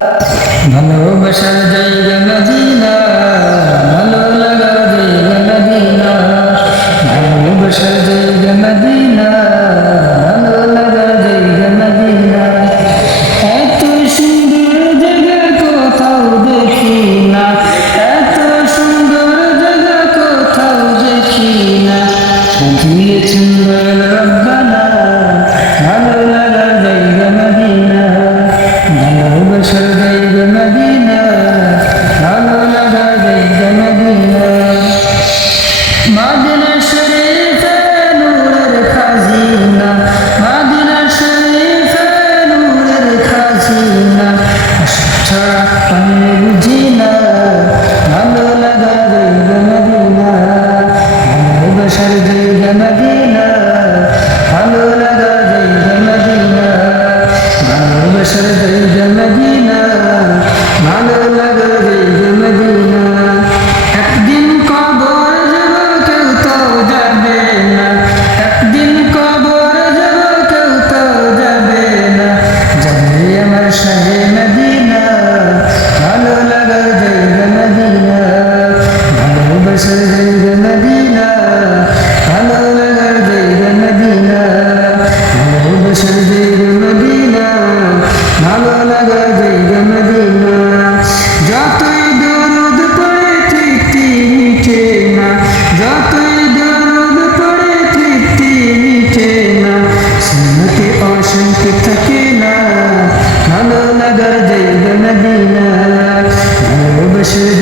ভালোবাসার জায়গা মদিনা, ভালো লাগার জায়গা মদিনা, ভালোবাসার জায়গা মদিনা, ভালো লাগার জায়গা মদিনা। এত সুন্দর জায়গা কোথাও দেখি না, এত সুন্দর জায়গা কোথাও দেখি না। দিয়েছেন রব্বানা, ভালো লাগার জায়গা মদিনা, ভালোবাসার জায়গা মদিনা, ভালো লাগার জায়গা মদিনা। মদিনা শরীফে নূরের খাজিনা, মদিনা শরীফে নূরের খাজিনা, ছাড়া পানি বুঝি না, ভালো লাগার জায়গা মদিনা, ভালোবাসার জায়গা মদিনা, ভালো লাগার জায়গা মদিনা, ভালোবাসার জায়গা মদিনা, ভালো লাগার জায়গা মদিনা। একদিন কবর যাব কেউ তো যাবে না, একদিন কবর যাব কেউ তো যাবে না, যাবে আমার শাহে মদিনা, ভালো লাগার জায়গা মদিনা, ভালোবাসার জায়গা মদিনা, ভালো লাগার জায়গা মদিনা, ভালোবাসার জায়গা মদিনা, ভালো লাগার জায়গা মদিনা। যতই দরুদ পড়ে তৃপ্তি মিটে না, যতই দরুদ পড়ে তৃপ্তি মিটে না, সুন্নতে অশান্তি থাকে না, ভালো লাগার জায়গা মদিনা, ভালোবাসার